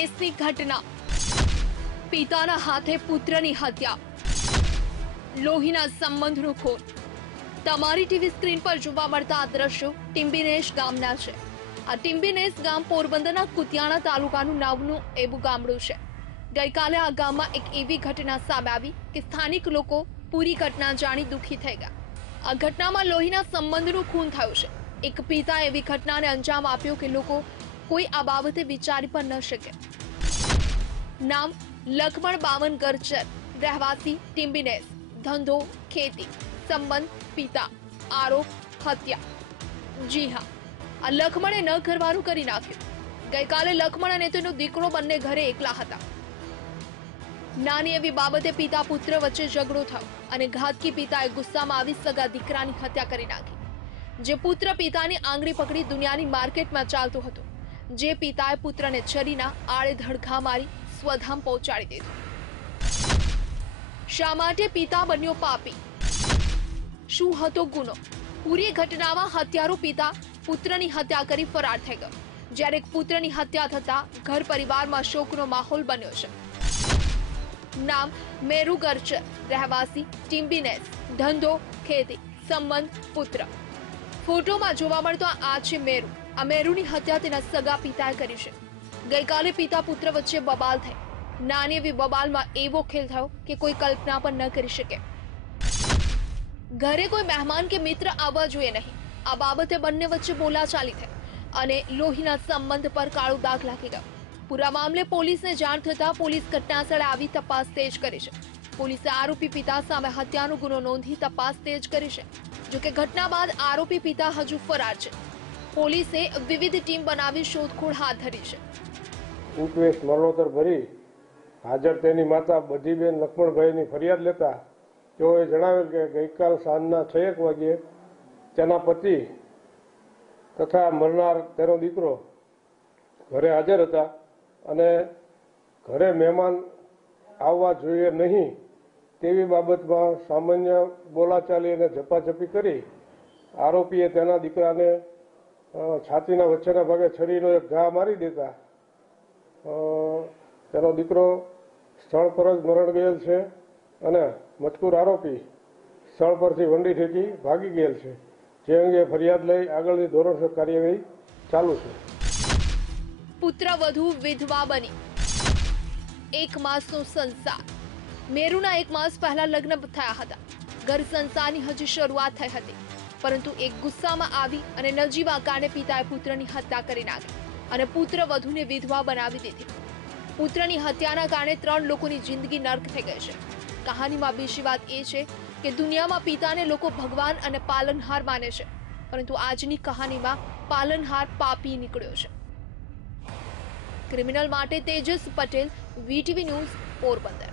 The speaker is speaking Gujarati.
ટિમ્બીનેસની ઘટના, પિતાના હાથે પુત્રની હત્યા, લોહીના સંબંધનું ખૂન। તમારી ટીવી સ્ક્રીન પર જોવા મળતા આ દ્રશ્યો ટિમ્બીનેસ ગામના છે। આ ટિમ્બીનેસ ગામ પોરબંદરના કુતિયાણા તાલુકાનું નામનું એવું ગામડું છે। ગઈકાલે આ ગામમાં એક એવી ઘટના સામે આવી કે સ્થાનિક લોકો પૂરી ઘટના જાણી દુઃખી થઈ ગયા। આ ઘટનામાં લોહીના સંબંધનું ખૂન થયું છે। એક પિતા એવી ઘટનાને અંજામ આપ્યો કે લોકો કોઈ આ બાબતે વિચારી પણ ન શકે। નામ લખમણ બાવન ગરચર, રહેવાસી ટિમ્બીનેસ, ધંધો ખેતી, સંબંધ પિતા, આરોપ હત્યા। જી હા, આ લખમણે ન ઘરવાળું કરી નાખ્યું। ગઈકાલે લખમણ અને તેનો દીકરો બંને ઘરે એકલા હતા। નાની એવી બાબતે પિતા પુત્ર વચ્ચે ઝઘડો થયો અને ઘાતકી પિતાએ ગુસ્સામાં આવી સગા દીકરાની હત્યા કરી નાખી। જે પુત્ર પિતાની આંગળી પકડી દુનિયાની માર્કેટમાં ચાલતો હતો, જે પિતાએ પુત્રને છરીના આડેધડ ઘા મારી સ્વધામ પહોંચાડી દીધું। શા માટે પિતા બન્યો પાપી? શું હતો ગુનો? પૂરી ઘટનામાં હત્યારો પિતા પુત્રની હત્યા કરી ફરાર થઈ ગયો, જ્યારે એક પુત્રની હત્યા થતા ઘર પરિવારમાં શોકનો માહોલ બન્યો છે। નામ મેરુ ગરચર, રહેવાસી ટિમ્બીનેસ, ધંધો ખેતી, સંબંધ પુત્ર। ફોટોમાં જોવા મળતો આ છે મેરુ। આ મેરુની હત્યા તેના સગા પિતાએ કરી છે। ગઈકાલે પિતા પુત્ર વચ્ચે બબાલ થઈ। નાની એવી બબાલમાં એવો ખેલ થયો કે કોઈ કલ્પના પણ ન કરી શકે। ઘરે કોઈ મહેમાન કે મિત્ર આવવા જોઈએ નહીં, આ બાબતે બંને વચ્ચે બોલાચાલી થઈ અને લોહીના સંબંધ પર કાળો દાગ લાગી ગયો। પૂરા મામલે પોલીસને જાણ થતા પોલીસ ઘટનાસ્થળે આવી તપાસ તેજ કરી છે। પોલીસે આરોપી પિતા સામે હત્યાનો ગુનો નોંધી તપાસ તેજ કરી છે। જોકે ઘટના બાદ આરોપી પિતા હજુ ફરાર છે। પોલીસે વિવિધ ટીમ બનાવી શોધખોળ હાથ ધરી છે। ઇન્ક્વેસ્ટ મરણોત્તર ભરી હાજર તેની માતા બધીબેન લક્ષ્મણભાઈની ફરિયાદ લેતા તેઓએ જણાવેલ કે ગઈકાલ સાંજના 6 વાગ્યે તેના પતિ તથા મરનાર તેનો દીકરો ઘરે હાજર હતા અને ઘરે મહેમાન આવવા જોઈએ નહીં તેવી બાબતમાં સામાન્ય બોલાચાલી અને ઝપાઝપી કરી આરોપીએ તેના દીકરાને છાતીના વચ્ચેના ભાગે છરીનો એક ઘા મારી દેતા તેનો દીકરો સ્થળ પર જ મરણ ગયેલ છે અને મજકૂર આરોપી સ્થળ પરથી વંડી ઠેકી ભાગી ગયેલ છે। જે અંગે ફરિયાદ લઈ આગળની ધોરણસર કાર્યવાહી ચાલુ છે। પુત્રવધુ વિધવા બની, 1 માસનો સંસાર। મેરુના 1 માસ પહેલા લગ્ન થયા હતા। ઘર સંસારની હજી શરૂઆત થઈ હતી, પરંતુ એક ગુસ્સામાં આવી અને નજીવા કારણે પિતાએ પુત્રની હત્યા કરી નાખી અને પુત્રવધુને વિધવા બનાવી દીધી। પુત્રની હત્યાના કારણે 3 લોકોની જિંદગી નર્ક થઈ ગઈ છે। કહાનીમાં બીજી વાત એ છે કે દુનિયામાં પિતાને લોકો ભગવાન અને પાલનહાર માને છે, પરંતુ આજની કહાનીમાં પાલનહાર પાપી નીકળ્યો છે। ક્રિમિનલ માટે તેજસ પટેલ, વીટીવી ન્યૂઝ, પોરબંદર।